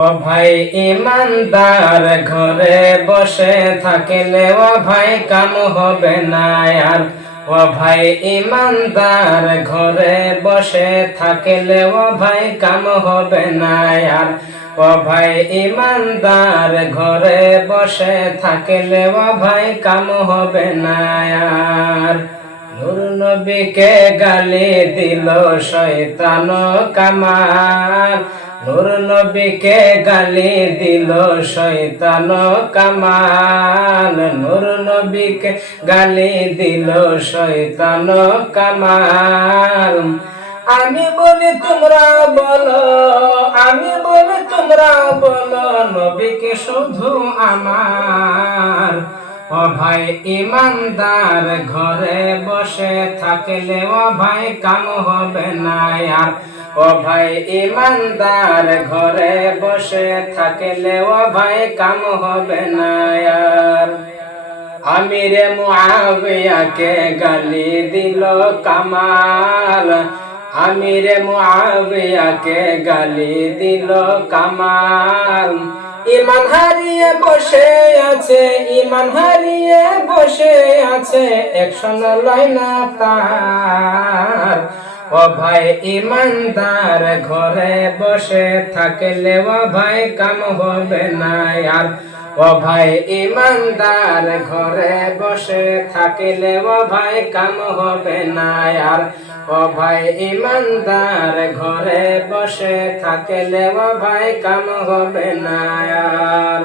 ও ভাই ইমানদার ঘরে বসে থাকিলে ও ভাই কাম হবে না আর। ও ভাই ইমানদার ঘরে বসে থাকিলে ও ভাই কাম হবে না আর। ও ভাই ইমানদার ঘরে বসে থাকিলে ও ভাই কাম হবে না আর। নূর নবীকে গালি দিল শয়তান কামাল নূর নবীকে গালি দিল শয়তান কামাল। নূর নবীকে গালি দিল শয়তান কামাল। আমি বলি, তোমরা বলো, আমি বলি, তোমরা বলো, নবীকে শুধু আমার। ভাই ইমানদার ঘরে বসে থাকলে ও ভাই কাম হবে না, আর ও ভাই, ইমানদার ঘরে বসে থাকলে ও ভাই কাম হবে না আর আমিরে মুআবিয়াকে গালি দিল কামাল। আমিরে মুআবিয়াকে গালি দিল কামাল। ইমান হারিয়ে বসে আছে, ইমান হারিয়ে বসে আছে একশন লয় না তার। ও ভাই ইমানদার ঘরে বসে থাকলে ও ভাই কাম হবে না আর। ও ভাই ইমানদার ঘরে বসে থাকিলে ও ভাই কাম হবে না আর। ও ভাই ইমানদার ঘরে বসে থাকিলে ও ভাই কাম হবে না আর।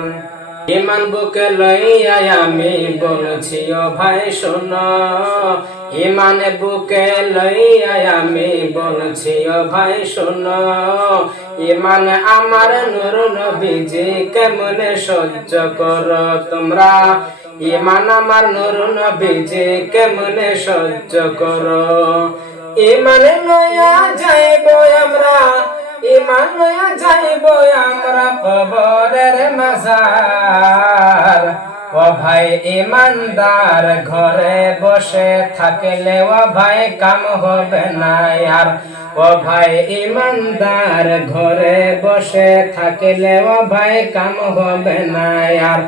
ইমান বুকে লইয়া আমি বলছি, ও ভাই, শোনো। ইমান বুকে লইয়া আমি বলছি, ও ভাই, শোনো। ইমান আমার নুর নবীজি কেমনে সহ্য কর তোমরা? ইমান আমার নুর নবীজি কেমনে সহ্য কর? ইমান লইয়া যাইব আমরা। ইমান লইয়া যাইব আমরা কবরের মাজার। ও ভাই ইমানদার ঘরে বসে থাকলে ও ভাই কাম হবে না আর। ও ভাই ইমানদার ঘরে বসে থাকলে ও ভাই কাম হবে না আর।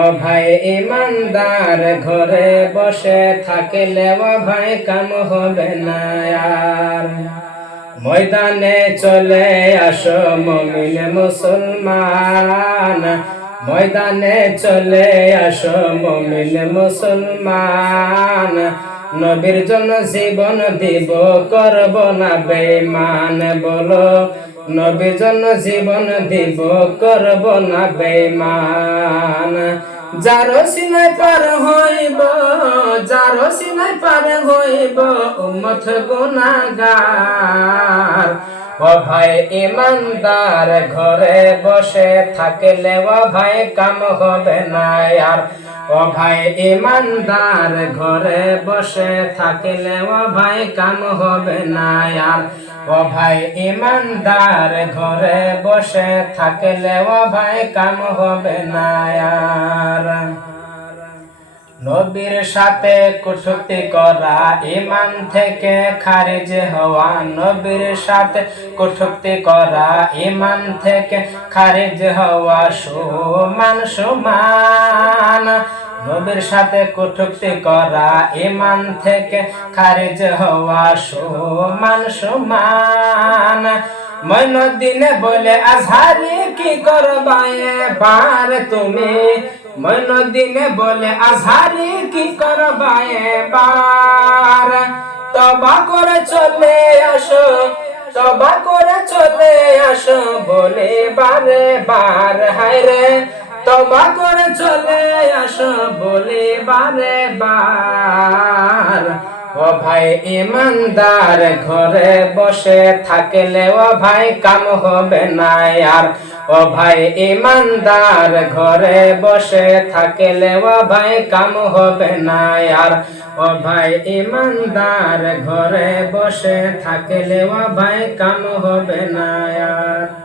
ও ভাই ইমানদার ঘরে বসে থাকলে ও ভাই কাম হবে না আর। ময়দানে চলে আসো মমিন মুসলমান। ময়দানে চলে আসো মমিন মুসলমান। নবীর জন্য জীবন দিব, করব না বেমান বলো। নবীর জন্য জীবন দিব, করব না বেমান যারো সিনাই পার হইব, যারো সিনাই পার হইব, উম্মত গুনাগার ও ভাই ইমানদার, ঘরে বসে থাকলে ও ভাই কাম হবে না আর। ও ভাই ইমানদার, ঘরে বসে থাকলে ও ভাই কাম হবে না আর। ও ভাই ইমানদার ঘরে বসে থাকলে ও ভাই কাম হবে না নবীর সাথে কুটুক্তি করা ইমান থেকে খারিজ হওয়া, নবীর সাথে কুটুক্তি করা ইমান থেকে খারিজ হওয়া সুমান সমান। নবীর সাথে কুটুক্তি করা ইমান থেকে খারিজ হওয়া সমান সমান। মইনুদ্দিনে বলে, আজহারি কি করবা এবার তুমি? মইনুদ্দিনে বলে, আজহারি কি করবা এবার? তবা করে চলে আসো, তবা করে চলে আসো বলে, বারে বার, হায় রে। তবা করে চলে বলে বারে বার। ও ভাই ইমানদার, ঘরে বসে থাকলে ও ভাই কাম হবে না আর। ও ভাই ইমানদার, ঘরে বসে থাকলে ও ভাই কাম হবে না আর। ও ভাই ইমানদার, ঘরে বসে থাকলে ও ভাই কাম হবে না আর।